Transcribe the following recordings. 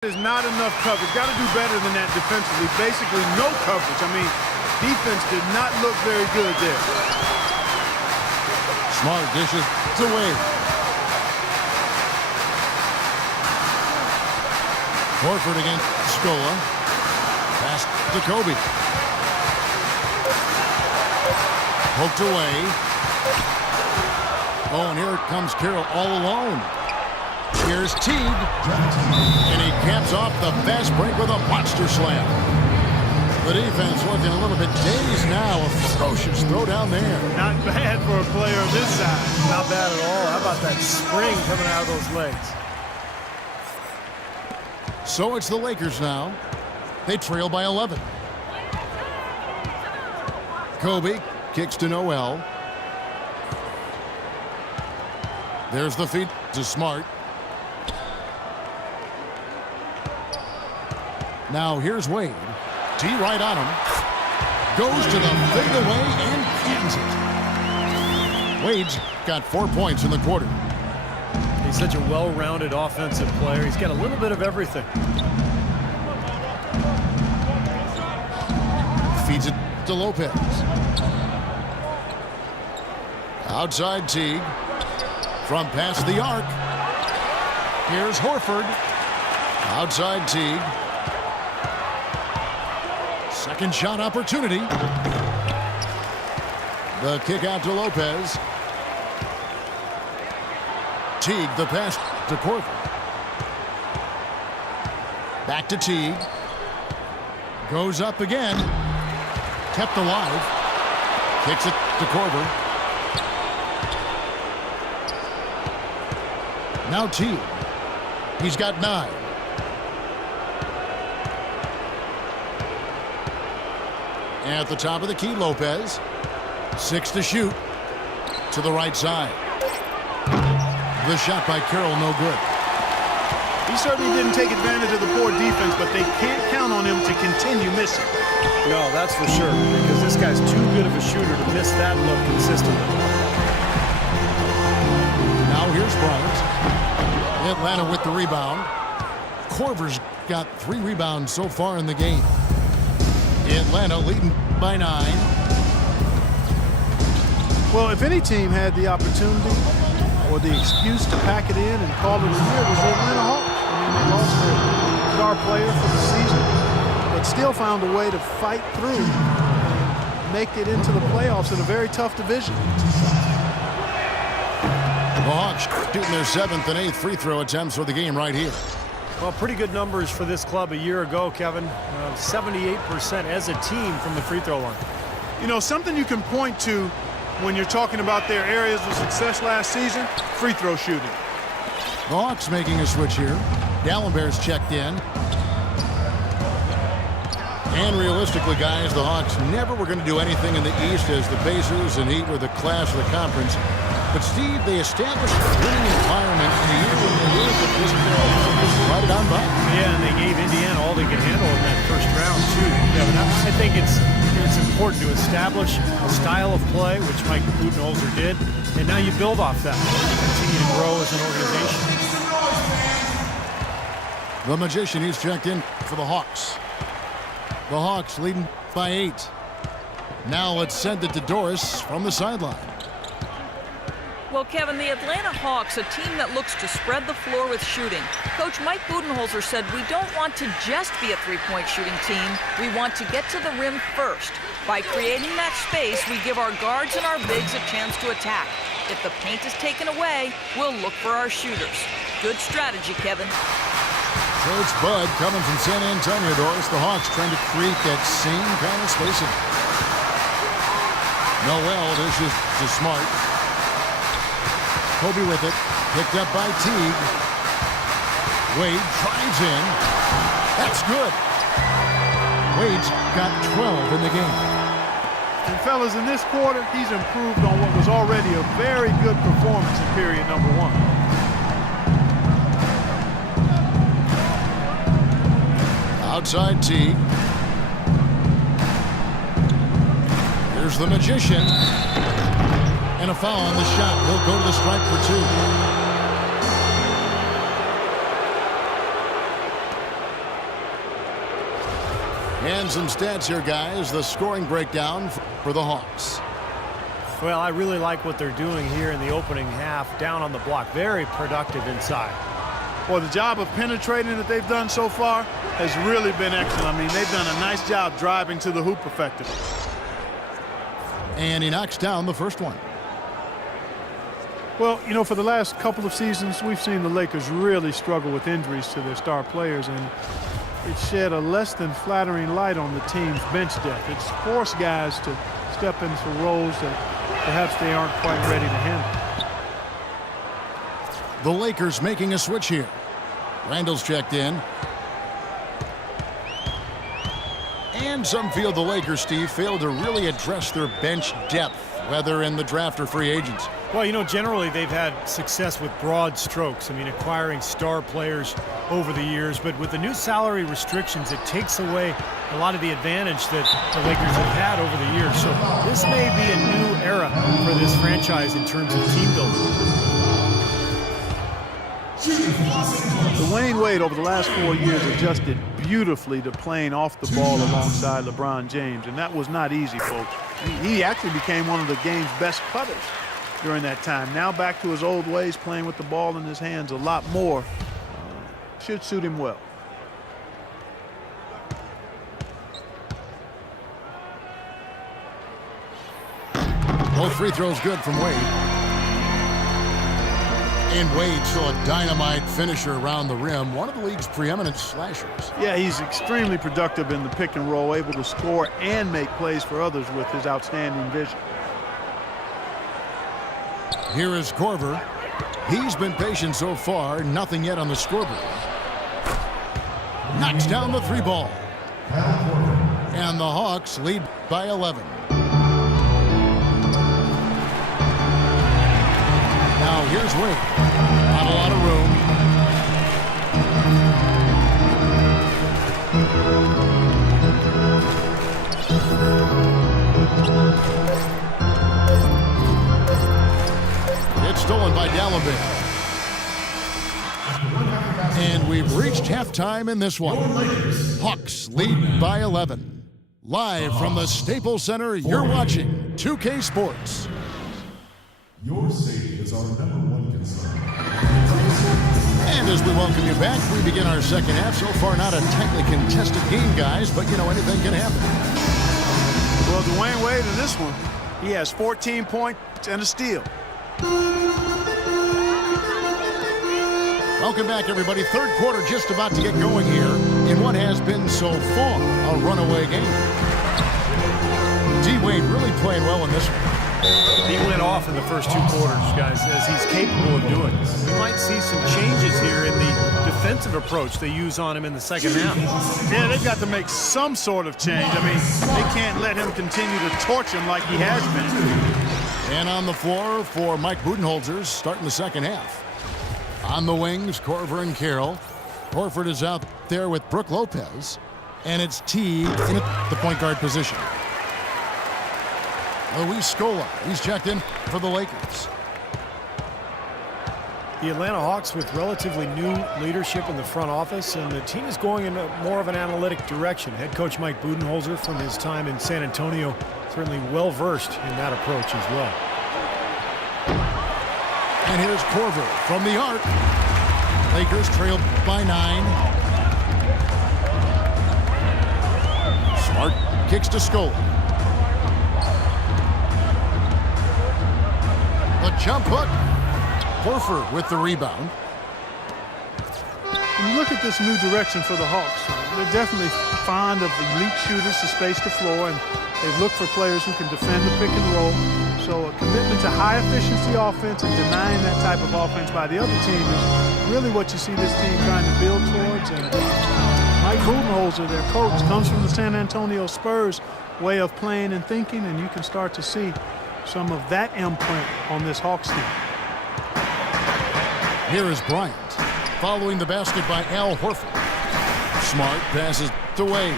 There's not enough coverage. Got to do better than that defensively. Basically, no coverage. I mean, defense did not look very good there. Smart dishes to Wade. Horford against Scola. Pass to Kobe. Poked away. Oh, and here comes Carroll all alone. Here's Teague. And he caps off the fast break with a monster slam. The defense looking a little bit dazed now. A ferocious throw down there. Not bad for a player of this size. Not bad at all. How about that spring coming out of those legs? So it's the Lakers now. They trail by 11. Kobe kicks to Noel. There's the feed to Smart. Now here's Wade. T right on him. Goes to the fadeaway and cans it. Wade's got 4 points in the quarter. He's such a well-rounded offensive player. He's got a little bit of everything. Feeds it to Lopez. Outside Teague. From past the arc. Here's Horford. Outside Teague. Second shot opportunity. The kick out to Lopez. Teague, the pass to Korver. Back to Teague. Goes up again. Kept alive. Kicks it to Korver. Now Teague. He's got 9. At the top of the key, Lopez. 6 to shoot. To the right side. The shot by Carroll, no good. He certainly didn't take advantage of the poor defense, but they can't count on him to continue missing. No, that's for sure, because this guy's too good of a shooter to miss that look consistently. Now here's Bryant. Atlanta with the rebound. Korver's got 3 rebounds so far in the game. Atlanta leading by 9. Well, if any team had the opportunity or the excuse to pack it in and call it a year, it was the Atlanta Hawks. I mean, they lost their star player for the season, but still found a way to fight through and make it into the playoffs in a very tough division. The Hawks shooting their 7th and 8th free throw attempts for the game right here. Well, pretty good numbers for this club a year ago, Kevin. 78% as a team from the free throw line. You know, something you can point to when you're talking about their areas of success last season, free throw shooting. The Hawks making a switch here. Dallenberg's checked in. And realistically, guys, the Hawks never were going to do anything in the East as the Pacers and Heat were the class of the conference. But, Steve, they established a winning environment in the year when they were just right on by. Yeah, and they gave Indiana all they could handle in that first round, too. Kevin, I think it's important to establish a style of play, which Mike Budenholzer did, and now you build off that and continue to grow as an organization. The Magician, he's checked in for the Hawks. The Hawks leading by 8. Now let's send it to Doris from the sideline. Well, Kevin, the Atlanta Hawks, a team that looks to spread the floor with shooting. Coach Mike Budenholzer said we don't want to just be a three-point shooting team. We want to get to the rim first. By creating that space, we give our guards and our bigs a chance to attack. If the paint is taken away, we'll look for our shooters. Good strategy, Kevin. So it's Bud coming from San Antonio, Doris. The Hawks trying to create that same kind of spacing. Noel dishes to Smart. Kobe with it. Picked up by Teague. Wade drives in. That's good. Wade's got 12 in the game. And, fellas, in this quarter, he's improved on what was already a very good performance in period number 1. Outside Teague. Here's the Magician. And a foul on the shot. He'll go to the stripe for 2. And some stats here, guys. The scoring breakdown for the Hawks. Well, I really like what they're doing here in the opening half, down on the block. Very productive inside. Well, the job of penetrating that they've done so far has really been excellent. I mean, they've done a nice job driving to the hoop effectively. And he knocks down the first one. Well, you know, for the last couple of seasons, we've seen the Lakers really struggle with injuries to their star players, and it shed a less than flattering light on the team's bench depth. It's forced guys to step into roles that perhaps they aren't quite ready to handle. The Lakers making a switch here. Randall's checked in. And some feel the Lakers, Steve, failed to really address their bench depth, whether in the draft or free agents. Well, you know, generally they've had success with broad strokes. I mean, acquiring star players over the years. But with the new salary restrictions, it takes away a lot of the advantage that the Lakers have had over the years. So this may be a new era for this franchise in terms of team building. Dwayne Wade over the last 4 years adjusted beautifully to playing off the ball alongside LeBron James, and that was not easy, folks. He actually became one of the game's best cutters during that time. Now back to his old ways, playing with the ball in his hands a lot more. Should suit him well. Both free throws good from Wade. And Wade still a dynamite finisher around the rim, one of the league's preeminent slashers. Yeah, he's extremely productive in the pick and roll, able to score and make plays for others with his outstanding vision. Here is Korver. He's been patient so far, nothing yet on the scoreboard. Knocks down the three ball. And the Hawks lead by 11. Now here's Wade. Not a lot of room. It's stolen by Dalibin. And we've reached halftime in this one. Hawks lead by 11. Live from the Staples Center, you're watching 2K Sports. Your safety is our #1 concern. And as we welcome you back, we begin our second half. So far, not a tightly contested game, guys, but, you know, anything can happen. Well, Dwayne Wade in this one, he has 14 points and a steal. Welcome back, everybody. Third quarter just about to get going here in what has been so far a runaway game. D-Wade really playing well in this one. He went off in the first 2 quarters, guys, as he's capable of doing. We might see some changes here in the defensive approach they use on him in the second half. Yeah, they've got to make some sort of change. I mean, they can't let him continue to torch him like he has been. And on the floor for Mike Budenholzer starting the second half. On the wings, Korver and Carroll. Horford is out there with Brook Lopez. And it's Teague in the point guard position. Luis Scola, he's checked in for the Lakers. The Atlanta Hawks with relatively new leadership in the front office, and the team is going in more of an analytic direction. Head coach Mike Budenholzer, from his time in San Antonio, certainly well-versed in that approach as well. And here's Korver from the arc. Lakers trail by 9. Smart kicks to Scola. The jump hook. Horford with the rebound. When you look at this new direction for the Hawks, they're definitely fond of elite shooters to space the floor, and they've looked for players who can defend the pick and roll. So a commitment to high efficiency offense and denying that type of offense by the other team is really what you see this team trying to build towards. And Mike Budenholzer, their coach, comes from the San Antonio Spurs way of playing and thinking, and you can start to see some of that imprint on this Hawks team. Here is Bryant, following the basket by Al Horford. Smart passes to Wade.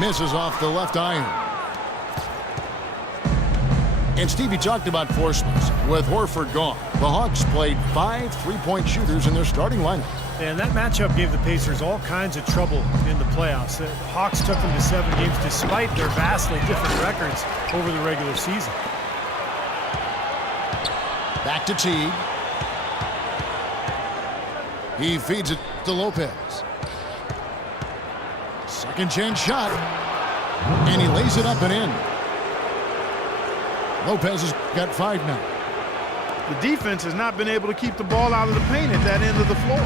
Misses off the left iron. And Stevie talked about forcemen. With Horford gone, the Hawks played 5 3-point shooters in their starting lineup. And that matchup gave the Pacers all kinds of trouble in the playoffs. The Hawks took them to 7 games despite their vastly different records over the regular season. Back to Teague. He feeds it to Lopez. Second chance shot. And he lays it up and in. Lopez has got 5 now. The defense has not been able to keep the ball out of the paint at that end of the floor.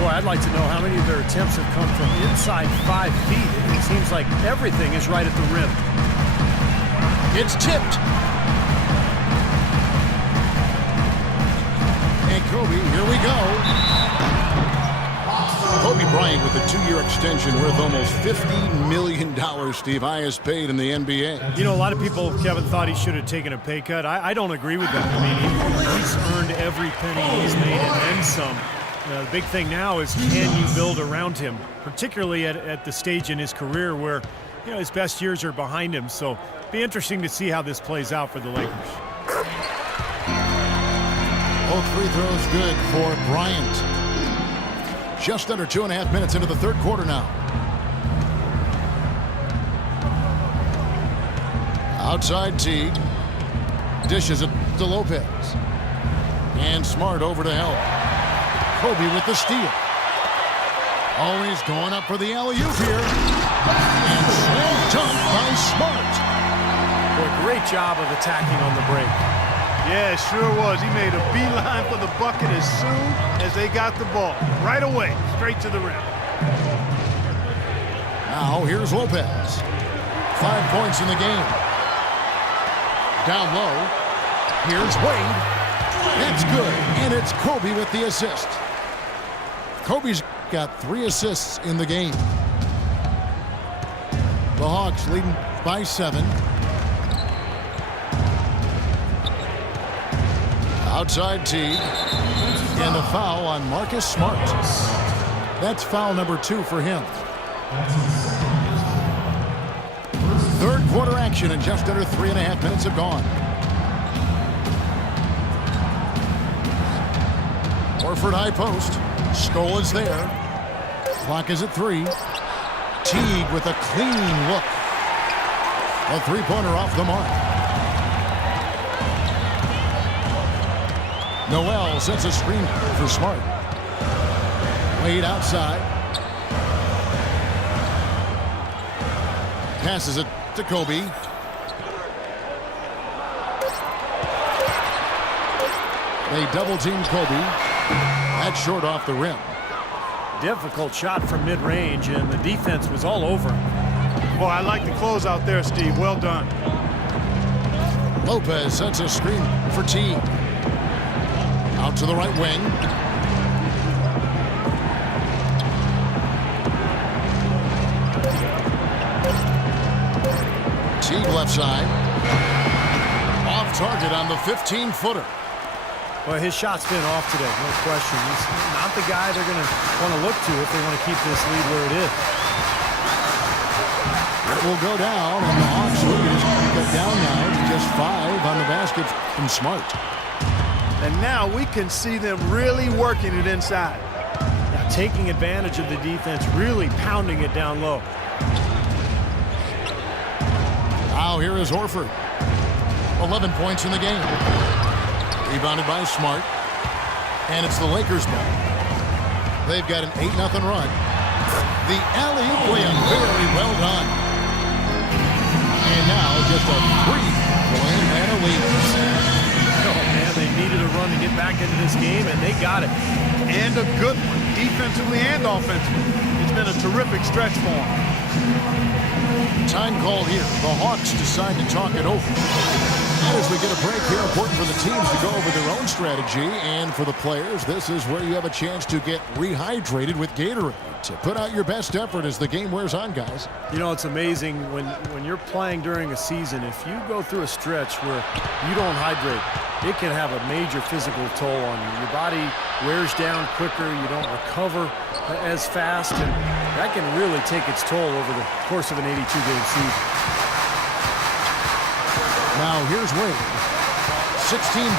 Boy, I'd like to know how many of their attempts have come from inside 5 feet. It seems like everything is right at the rim. It's tipped. And Kobe, here we go. Kobe Bryant with a 2-year extension worth almost $50 million, Steve, highest paid in the NBA. You know, a lot of people, Kevin, thought he should have taken a pay cut. I don't agree with that. I mean, he's earned every penny he's made and then some. The big thing now is, can you build around him, particularly at the stage in his career where, you know, his best years are behind him. So it'll be interesting to see how this plays out for the Lakers. Both free throws good for Bryant. Just under 2.5 minutes into the third quarter now. Outside Teague. Dishes it to Lopez. And Smart over to help. Kobe with the steal. Always going up for the alley-oop here. And slam dunk by Smart. Boy, great job of attacking on the break. Yeah, it sure was. He made a beeline for the bucket as soon as they got the ball. Right away, straight to the rim. Now here's Lopez. 5 points in the game. Down low. Here's Wade. That's good. And it's Kobe with the assist. Kobe's got 3 assists in the game. The Hawks leading by 7. Outside Teague. And a foul on Marcus Smart. That's foul number 2 for him. Third quarter action and just under 3.5 minutes have gone. Horford high post. Skoll is there. Clock is at 3. Teague with a clean look. A 3-pointer off the mark. Noel sets a screen for Smart. Wade outside. Passes it to Kobe. They double-team Kobe. That's short off the rim. Difficult shot from mid-range, and the defense was all over him. Boy, I like the close out there, Steve. Well done. Lopez sets a screen for Teague. Out to the right wing. Teague left side. Off target on the 15-footer. Well, his shot's been off today, no question. He's not the guy they're going to want to look to if they want to keep this lead where it is. It will go down, and the Hawks lead is cut down now to just 5 on the basket from Smart. And now we can see them really working it inside. Now taking advantage of the defense, really pounding it down low. Now here is Horford. 11 points in the game. Rebounded by Smart. And it's the Lakers' ball. They've got an 8-0 run. The alley-oop layup, very well done. And now just a 3-point and a lead. Oh, man, they needed a run to get back into this game, and they got it. And a good one, defensively and offensively. It's been a terrific stretch for them. Time call here. The Hawks decide to talk it over. And as we get a break here, important for the teams to go over their own strategy. And for the players, this is where you have a chance to get rehydrated with Gatorade. To put out your best effort as the game wears on, guys. You know, it's amazing when you're playing during a season, if you go through a stretch where you don't hydrate, it can have a major physical toll on you. Your body wears down quicker, you don't recover as fast, and that can really take its toll over the course of an 82-game season. Now here's Wade. 16